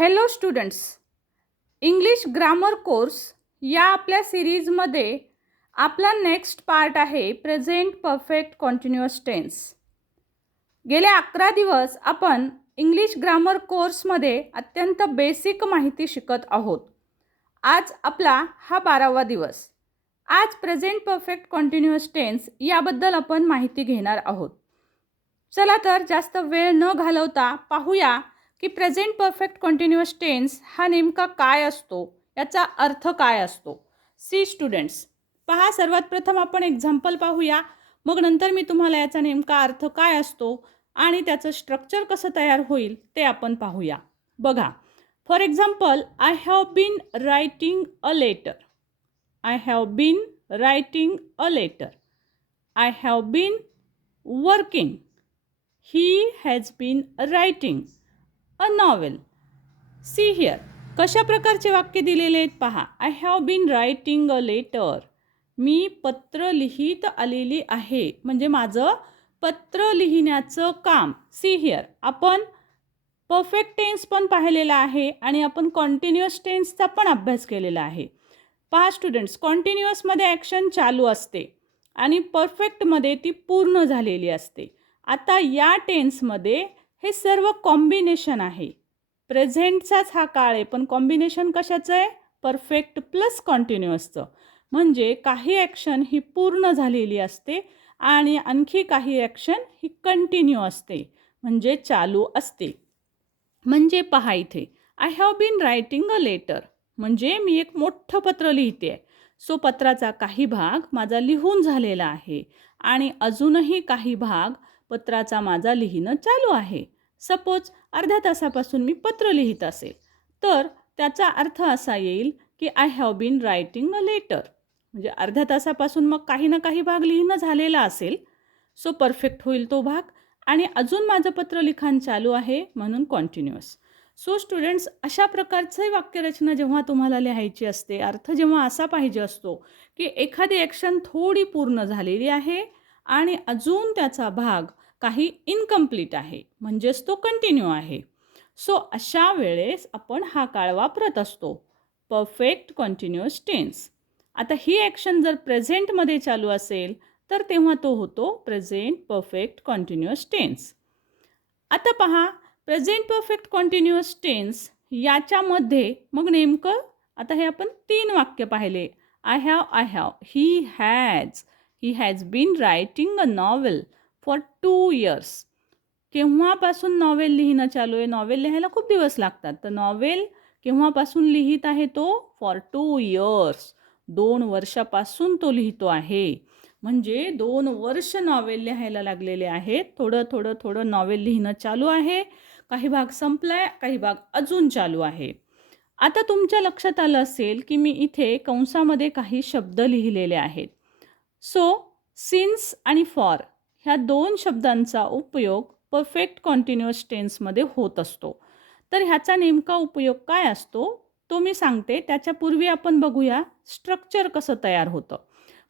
Hello students English grammar course या आपल्या सिरीजमध्ये आपला नेक्स्ट पार्ट आहे प्रेझेंट परफेक्ट कॉन्टिन्युअस टेन्स गेले अकरा दिवस आपण इंग्लिश ग्रामर कोर्समध्ये अत्यंत बेसिक माहिती शिकत आहोत. आज आपला हा बारावा दिवस. आज प्रेझेंट परफेक्ट कॉन्टिन्युअस टेन्स याबद्दल आपण माहिती घेणार आहोत. चला तर जास्त वेळ न घालवता पाहूया की प्रेझेंट परफेक्ट कॉन्टिन्युअस टेन्स हा नेमका काय असतो? याचा अर्थ काय असतो? सी स्टुडंट्स पहा सर्वात प्रथम आपण एक्झाम्पल पाहूया. मग नंतर मी तुम्हाला याचा नेमका अर्थ काय असतो आणि त्याचं स्ट्रक्चर कसं तयार होईल ते आपण पाहूया. बघा for example I have been writing a letter I have been writing a letter I have been working he has been writing a novel see here कशा प्रकारचे वाक्य दिलेले आहेत? पहा. I have been writing a letter मी पत्र लिहित आलेली आहे. म्हणजे माझं पत्र लिहिण्याचं काम. सी हिअर आपण परफेक्ट टेन्स पण पाहिलेला आहे आणि आपण कॉन्टिन्युअस टेन्सचा पण अभ्यास केलेला आहे. पहा स्टुडंट्स कॉन्टिन्युअसमध्ये ॲक्शन चालू असते आणि परफेक्टमध्ये ती पूर्ण झालेली असते. आता या टेन्समध्ये हे सर्व कॉम्बिनेशन आहे. प्रेझेंटचाच हा काळ आहे पण कॉम्बिनेशन कशाचं आहे? परफेक्ट प्लस कॉन्टिन्युअसचं म्हणजे काही ॲक्शन ही पूर्ण झालेली असते आणि आणखी काही ॲक्शन ही कंटिन्यू असते म्हणजे चालू असते. म्हणजे पहा इथे I have been writing a letter म्हणजे मी एक मोठं पत्र लिहिते आहे सो पत्राचा काही भाग माझा लिहून झालेला आहे आणि अजूनही काही भाग पत्राचा माझा लिहिणं चालू आहे. सपोज अर्ध्या तासापासून मी पत्र लिहित असेल. तर त्याचा अर्थ असा येईल की I have been writing a letter म्हणजे अर्ध्या तासापासून मग काही ना काही भाग लिहिणं झालेला असेल. सो परफेक्ट होईल तो भाग. आणि अजून माझं पत्र लिखाण चालू आहे म्हणून कॉन्टिन्युअस सो स्टुडंट्स अशा प्रकारचे वाक्यरचना जेव्हा तुम्हाला लिहायची असते अर्थ जेव्हा असा पाहिजे असतो की एखादी ॲक्शन थोडी पूर्ण झालेली आहे आणि अजून त्याचा भाग काही इनकम्प्लीट आहे. म्हणजेच तो कंटिन्यू आहे. सो अशा वेळेस आपण हा काळ वापरत असतो. परफेक्ट कॉन्टिन्युअस टेन्स आता ही ॲक्शन जर प्रेझेंटमध्ये चालू असेल तर तेव्हा तो होतो प्रेझेंट परफेक्ट कॉन्टिन्युअस टेन्स आता पहा प्रेझेंट परफेक्ट कॉन्टिन्युअस टेन्स याच्यामध्ये मग नेमकं आता हे आपण तीन वाक्य पाहिले. I have I have he has he has been writing a novel for two years केव्हापासून नॉवेल लिहिणं चालू आहे? नॉवेल लिहायला खूप दिवस लागतात. तर नॉवेल केव्हापासून लिहित आहे तो? फॉर टू इयर्स दोन वर्षापासून तो लिहितो आहे. म्हणजे दोन वर्ष नॉवेल लिहायला लागलेले आहेत. थोडं थोडं थोडं नॉवेल लिहिणं चालू आहे. काही भाग संपलाय काही भाग अजून चालू आहे. आता तुमच्या लक्षात आलं असेल की मी इथे कंसामध्ये काही शब्द लिहिलेले आहेत. सो सिन्स आणि फॉर ह्या दोन शब्दांचा उपयोग परफेक्ट कॉन्टिन्युअस टेन्समध्ये होत असतो. तर ह्याचा नेमका उपयोग काय असतो? तो मी सांगते. त्याच्यापूर्वी आपण बघूया स्ट्रक्चर कसं तयार होतं.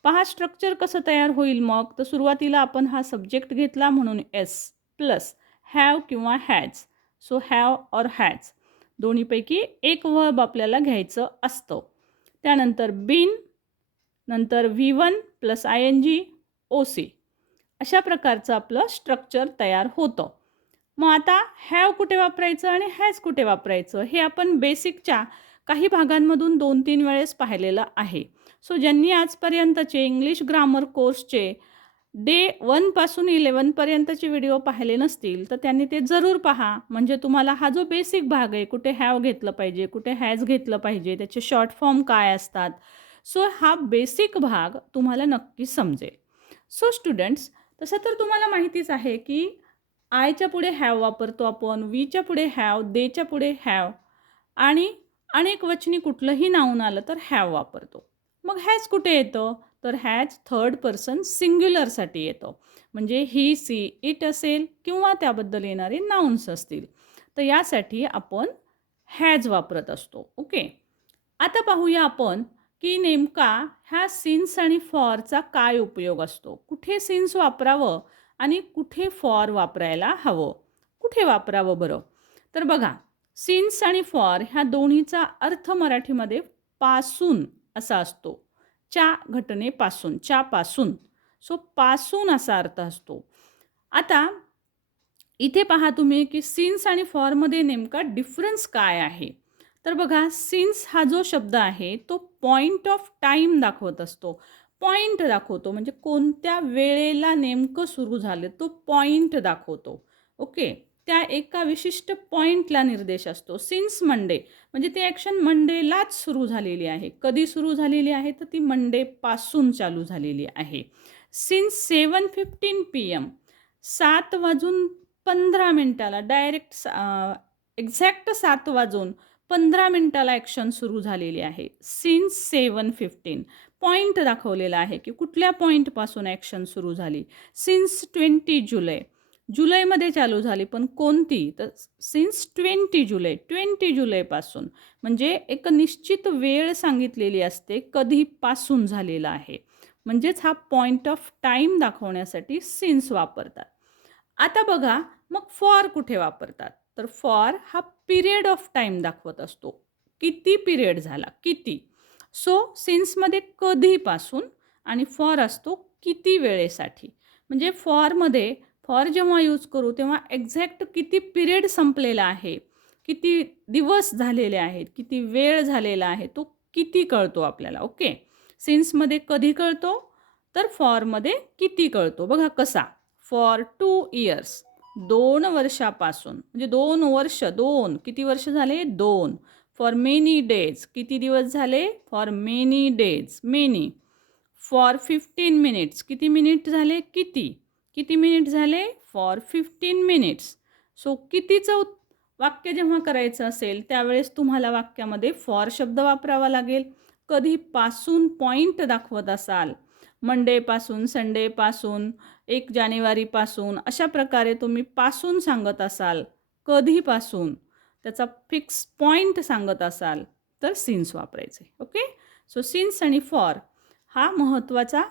पहा स्ट्रक्चर कसं तयार होईल मग? तर सुरुवातीला आपण हा सब्जेक्ट घेतला म्हणून एस प्लस हॅव किंवा हॅज सो हॅव और हॅज दोन्हीपैकी एक वर्ब आपल्याला घ्यायचं असतं. त्यानंतर बिन नंतर V one plus I N G O C अशा प्रकारचं आपलं स्ट्रक्चर तयार होतं. मग आता हॅव कुठे वापरायचं आणि हॅज कुठे वापरायचं हे आपण बेसिकच्या काही भागांमधून दोन तीन वेळेस पाहिलेलं आहे. सो ज्यांनी आजपर्यंतचे इंग्लिश ग्रामर कोर्सचे डे वनपासून इलेवनपर्यंतचे व्हिडिओ पाहिले नसतील तर त्यांनी ते जरूर पहा. म्हणजे तुम्हाला हा जो बेसिक भाग आहे कुठे हॅव घेतलं पाहिजे कुठे हॅज घेतलं पाहिजे त्याचे शॉर्ट फॉर्म काय असतात. सो हा बेसिक भाग तुम्हाला नक्की समजेल. सो स्टुडंट्स तसं तर तुम्हाला माहितीच आहे की आयच्या पुढे हॅव वापरतो आपण वीच्या पुढे हॅव देच्या पुढे हॅव आणि अनेक वचनी कुठलंही नाऊन आलं तर हॅव वापरतो. मग हॅज कुठे येतं? तर हॅज थर्ड पर्सन सिंग्युलरसाठी येतं. म्हणजे ही सी इट असेल किंवा त्याबद्दल येणारे नाउन्स असतील. तर यासाठी आपण हॅज वापरत असतो. ओके? आता पाहूया आपण की नेमका ह्या सिन्स आणि फॉरचा काय उपयोग असतो? कुठे सिन्स वापरावं आणि कुठे फॉर वापरायला हवं? कुठे वापरावं बरं? तर बघा सिन्स आणि फॉर ह्या दोन्हीचा अर्थ मराठीमध्ये पासून असा असतो. च्या घटनेपासून च्या पासून सो पासून असा अर्थ असतो. आता इथे पहा तुम्ही की सिन्स आणि फॉरमध्ये नेमका डिफरन्स काय आहे? तर बघा सिन्स हा जो शब्द आहे तो पॉईंट ऑफ टाईम दाखवत असतो. पॉईंट दाखवतो म्हणजे कोणत्या वेळेला नेमकं सुरू झालं तो पॉईंट दाखवतो. ओके त्या एका विशिष्ट पॉईंटला निर्देश असतो. सिन्स मंडे म्हणजे ती ॲक्शन मंडेलाच सुरू झालेली आहे. कधी सुरू झालेली आहे? तर ती मंडेपासून चालू झालेली आहे. Since seven fifteen P M सात वाजून पंधरा मिनटाला डायरेक्ट एक्झॅक्ट सात वाजून पंधरा मिनटाला ॲक्शन सुरू झालेली आहे. सिन्स सेवन फिफ्टीन पॉईंट दाखवलेला आहे की कुठल्या पॉईंटपासून ॲक्शन सुरू झाली? Since twenty July. जुलैमध्ये चालू झाली पण कोणती? तर सिन्स ट्वेंटी जुलै ट्वेंटी जुलैपासून. म्हणजे एक निश्चित वेळ सांगितलेली असते कधीपासून झालेला आहे. म्हणजेच हा पॉईंट ऑफ टाईम दाखवण्यासाठी सिन्स वापरतात. आता बघा मग फॉर कुठे वापरतात? तर फॉर हा पिरियड ऑफ टाईम दाखवत असतो. किती पिरियड झाला? किती? सो सिन्समध्ये कधीपासून आणि फॉर असतो किती वेळेसाठी? म्हणजे फॉरमध्ये फॉर जेव्हा यूज करू तेव्हा एक्झॅक्ट किती पिरियड संपलेला आहे? किती दिवस झालेले आहेत? किती वेळ झालेला आहे? तो किती कळतो आपल्याला ओके सिन्समध्ये कधी कळतो? तर फॉरमध्ये किती कळतो? बघा कसा? फॉर टू इयर्स दोन वर्षापासून म्हणजे दोन वर्ष दोन किती वर्ष झाले? दोन. फॉर मेनी डेज किती दिवस झाले? For many days many for fifteen minutes किती मिनिट झाले? किती. किती मिनिट झाले? फॉर फिफ्टीन मिनिट्स सो कितीचं वाक्य जेव्हा करायचं असेल त्यावेळेस तुम्हाला वाक्यामध्ये फॉर शब्द वापरावा लागेल. कधीपासून पॉईंट दाखवत असाल? मंडेपासून संडेपासून एक जानेवारीपासून अशा प्रकारे तुम्ही पासून सांगत असाल कधीपासून त्याचा फिक्स पॉईंट सांगत असाल तर सिन्स वापरायचे ओके सो सिन्स आणि फॉर हा महत्त्वाचा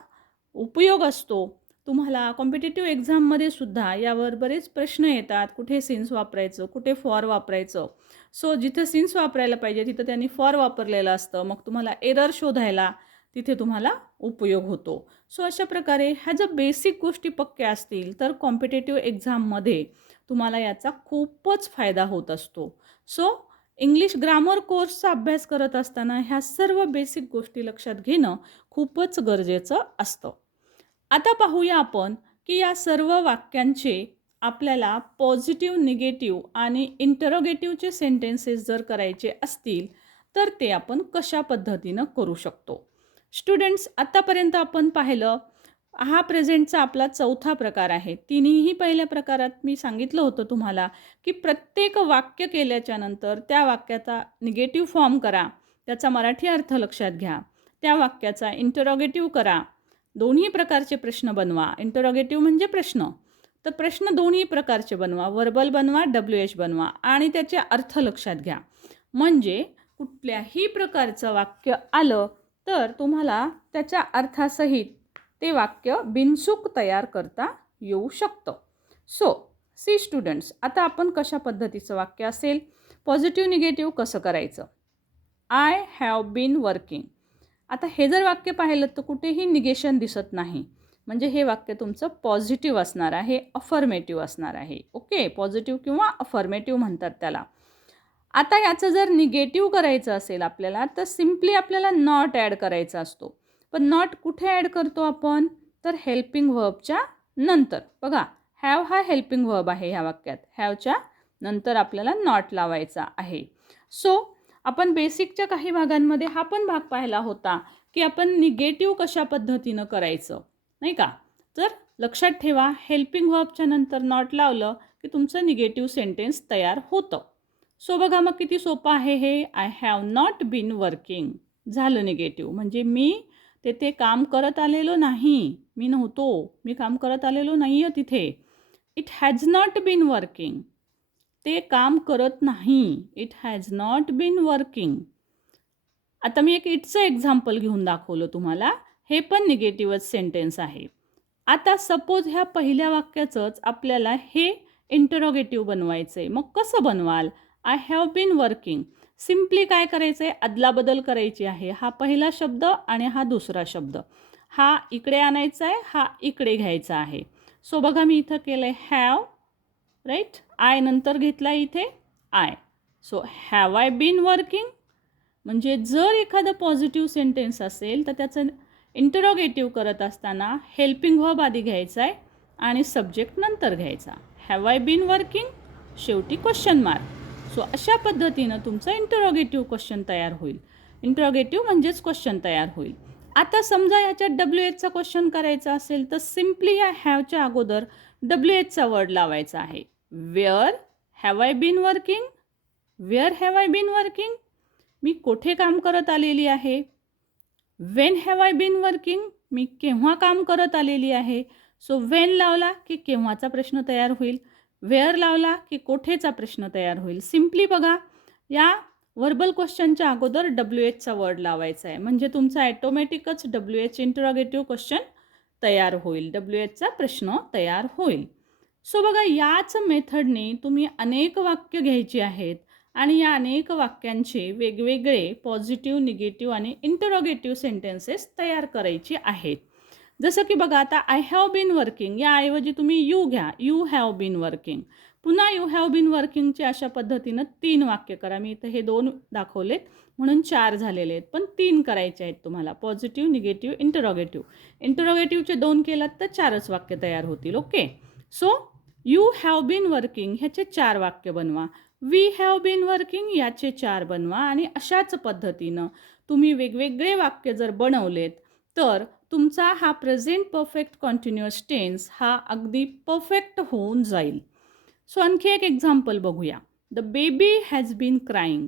उपयोग असतो. तुम्हाला कॉम्पिटेटिव्ह एक्झाममध्ये सुद्धा यावर बरेच प्रश्न येतात. कुठे सिन्स वापरायचं कुठे फॉर वापरायचं? सो जिथं सिन्स वापरायला पाहिजे तिथं त्यांनी फॉर वापरलेलं असतं. मग तुम्हाला एरर शोधायला तिथे तुम्हाला उपयोग होतो. सो अशा प्रकारे ह्या जर बेसिक गोष्टी पक्क्या असतील तर कॉम्पिटेटिव्ह एक्झाममध्ये तुम्हाला याचा खूपच फायदा होत असतो. सो इंग्लिश ग्रामर कोर्सचा अभ्यास करत असताना ह्या सर्व बेसिक गोष्टी लक्षात घेणं खूपच गरजेचं असतं. आता पाहूया आपण की या सर्व वाक्यांचे आपल्याला पॉझिटिव्ह निगेटिव्ह आणि इंटरोगेटिव्हचे सेंटेन्सेस जर करायचे असतील तर ते आपण कशा पद्धतीनं करू शकतो? स्टुडंट्स आत्तापर्यंत आपण पाहिलं हा प्रेझेंटचा आपला चौथा प्रकार आहे. तिन्हीही पहिल्या प्रकारात मी सांगितलं होतं तुम्हाला की प्रत्येक वाक्य केल्याच्यानंतर त्या वाक्याचा निगेटिव्ह फॉर्म करा. त्याचा मराठी अर्थ लक्षात घ्या. त्या वाक्याचा इंटरॉगेटिव्ह करा. दोन्ही प्रकारचे प्रश्न बनवा. इंटरोगेटिव्ह म्हणजे प्रश्न. तर प्रश्न दोन्ही प्रकारचे बनवा. वर्बल बनवा डब्ल्यू एच बनवा आणि त्याचे अर्थ लक्षात घ्या. म्हणजे कुठल्याही प्रकारचं वाक्य आलं तर तुम्हाला त्याच्या अर्थासहित ते वाक्य बिनचूक तयार करता येऊ शकतं. सो सी स्टुडंट्स आता आपण कशा पद्धतीचं वाक्य असेल? पॉझिटिव्ह निगेटिव्ह कसं करायचं? आय हॅव बीन वर्किंग आता हे जर वाक्य पाहिलं तर कुठेही निगेशन दिसत नाही. म्हणजे हे वाक्य तुमचं पॉझिटिव्ह असणार आहे अफर्मेटिव्ह असणार आहे. ओके पॉझिटिव्ह किंवा अफर्मेटिव्ह म्हणतात त्याला. आता याचं जर निगेटिव्ह करायचं असेल आपल्याला तर सिम्पली आपल्याला नॉट ॲड करायचा असतो. पण नॉट कुठे ॲड करतो आपण? तर हेल्पिंग व्हर्बच्या नंतर. बघा हॅव हा हेल्पिंग व्हर्ब आहे ह्या वाक्यात. हॅवच्या नंतर आपल्याला नॉट लावायचा आहे. सो आपण बेसिकच्या काही भागांमध्ये हा पण भाग पाहिला होता की आपण निगेटिव्ह कशा पद्धतीनं करायचं नाही का? तर लक्षात ठेवा हेल्पिंग व्हर्बच्या नंतर नॉट लावलं की तुमचं निगेटिव्ह सेंटेन्स तयार होतं. सो बघा मग किती सोपं आहे हे. I have not been working झालं निगेटिव्ह म्हणजे मी तेथे काम करत आलेलो नाही. मी नव्हतो. मी काम करत आलेलो नाही आहे तिथे. It has not been working ते काम करत नाही. It has not been working आता मी एक इटचं एक्झाम्पल घेऊन दाखवलं तुम्हाला. हे पण निगेटिव्हच सेंटेन्स आहे. आता सपोज ह्या पहिल्या वाक्याचंच आपल्याला हे इंटरोगेटिव्ह बनवायचं आहे मग कसं बनवाल? I have been working simply काय करायचं आहे अदलाबदल करायची आहे. हा पहिला शब्द आणि हा दुसरा शब्द. हा इकडे आणायचा आहे हा इकडे घ्यायचा आहे. सो बघा मी इथं केलं आहे हॅव राईट आय नंतर घेतला इथे I so have I been working म्हणजे जर एखादं पॉझिटिव्ह सेंटेन्स असेल तर त्याचं इंटरोगेटिव्ह करत असताना हेल्पिंग व्हब आधी घ्यायचा आहे आणि सब्जेक्ट नंतर घ्यायचा. हॅव आय बीन वर्किंग शेवटी क्वेश्चन मार्क सो अशा पद्धतीनं तुमचं इंटरोगेटिव्ह क्वेश्चन तयार होईल. इंटरोगेटिव्ह म्हणजेच क्वेश्चन तयार होईल. आता समजा याच्यात डब्ल्यू एचचा क्वेश्चन करायचा असेल तर सिम्पली या हॅवच्या अगोदर डब्ल्यू एचचा वर्ड लावायचा आहे. Where have I been working where have I been working मी कोठे काम करत आलेली आहे? When have I been working मी केव्हा काम करत आलेली आहे? सो वेन लावला की केव्हाचा प्रश्न तयार होईल? वेअर लावला की कोठेचा प्रश्न तयार होईल? सिम्पली बघा या वर्बल क्वेश्चनच्या अगोदर डब्ल्यू एचचा वर्ड लावायचा आहे. म्हणजे तुमचा ॲटोमॅटिकच डब्ल्यू एच इंटरोगेटिव्ह क्वेश्चन तयार होईल. डब्ल्यू एचचा प्रश्न तयार होईल. सो बघा याच मेथडने तुम्ही अनेक वाक्य घ्यायची आहेत आणि या अनेक वाक्यांचे वेगवेगळे पॉझिटिव्ह निगेटिव्ह आणि इंटरोगेटिव्ह सेंटेन्सेस तयार करायची आहेत. जसं की बघा आता आय हॅव बीन वर्किंग याऐवजी तुम्ही यू घ्या. यू हॅव बीन वर्किंग पुन्हा यू हॅव बीन वर्किंगचे अशा पद्धतीनं तीन वाक्य करा. मी इथं हे दोन दाखवलेत म्हणून चार झालेले आहेत. पण तीन करायचे आहेत तुम्हाला. पॉझिटिव्ह निगेटिव्ह इंटरोगेटिव्ह इंटरोगेटिव्हचे दोन केलात तर चारच वाक्य तयार होतील. Okay so you have been working ह्याचे चार वाक्य बनवा. वी हॅव बीन वर्किंग याचे चार बनवा. आणि अशाच पद्धतीनं तुम्ही वेगवेगळे वाक्य जर बनवलेत तर तुमचा हा प्रेझेंट परफेक्ट कॉन्टिन्युअस टेन्स हा अगदी परफेक्ट होऊन जाईल. सो आणखी एक एक्झाम्पल बघूया. The baby has been crying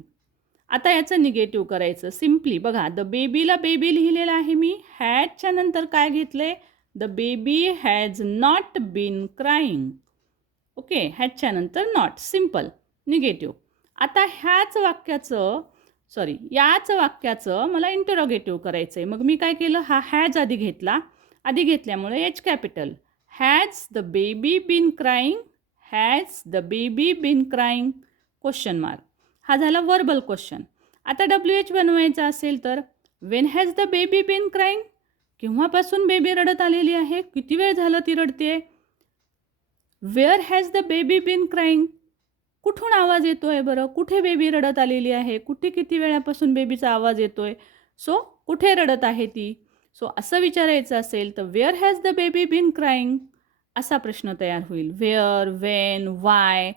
आता याचं निगेटिव्ह करायचं. सिम्पली बघा द बेबीला बेबी लिहिलेलं आहे मी. हॅजच्या नंतर काय घेतलं आहे the baby has not been crying okay हॅजच्या नंतर नॉट सिंपल निगेटिव्ह आता ह्याच वाक्याचं सॉरी याच वाक्याचं मला इंटरोगेटिव्ह करायचं आहे मग मी काय केलं? हा हॅज आधी घेतला. आधी घेतल्यामुळे H capital has the baby been crying has the baby been crying question mark हा झाला वर्बल क्वेश्चन आता डब्ल्यू एच बनवायचा असेल तर when has the baby been crying केव्हापासून बेबी रडत आलेली आहे? किती वेळ झालं ती रडते where has the baby been crying कुठून आवाज येतो आहे बरं? कुठे बेबी रडत आलेली आहे? कुठे किती वेळापासून बेबीचा आवाज येतो आहे सो कुठे रडत आहे ती? सो असं विचारायचं असेल तर where has the baby been crying असा प्रश्न तयार होईल. वेअर वेन वाय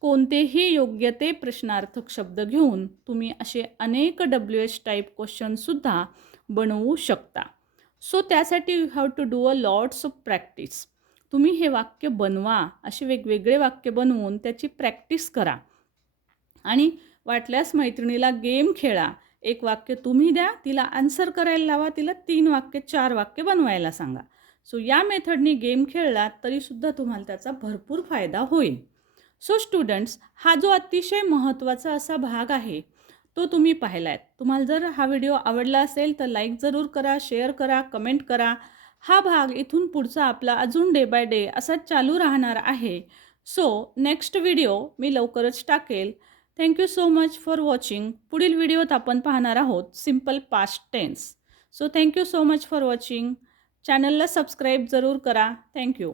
कोणतेही योग्य ते प्रश्नार्थक शब्द घेऊन तुम्ही असे अनेक डब्ल्यू एच टाईप क्वेश्चनसुद्धा बनवू शकता. सो त्यासाठी you have to do a lots of practice तुम्ही हे वाक्य बनवा असे वेगवेगळे वाक्य बनवून त्याची प्रॅक्टिस करा. आणि वाटल्यास मैत्रिणीला गेम खेळा. एक वाक्य तुम्ही द्या तिला आन्सर करायला लावा तिला तीन वाक्य चार वाक्य बनवायला सांगा. सो या मेथडनी गेम खेळलात तरीसुद्धा तुम्हाला त्याचा भरपूर फायदा होईल. सो स्टुडंट्स हा जो अतिशय महत्त्वाचा असा भाग आहे तो तुम्ही पाहिला आहे तुम्हाला जर हा व्हिडिओ आवडला असेल तर लाईक जरूर करा शेअर करा कमेंट करा. हा भाग इथून पुढचा आपला अजून डे बाय डे असा चालू राहणार आहे. सो नेक्स्ट व्हिडिओ मी लवकरच टाकेल. Thank you so much for watching पुढील व्हिडिओत आपण पाहणार आहोत simple past tense so thank you so much for watching चॅनलला सबस्क्राईब जरूर करा. Thank you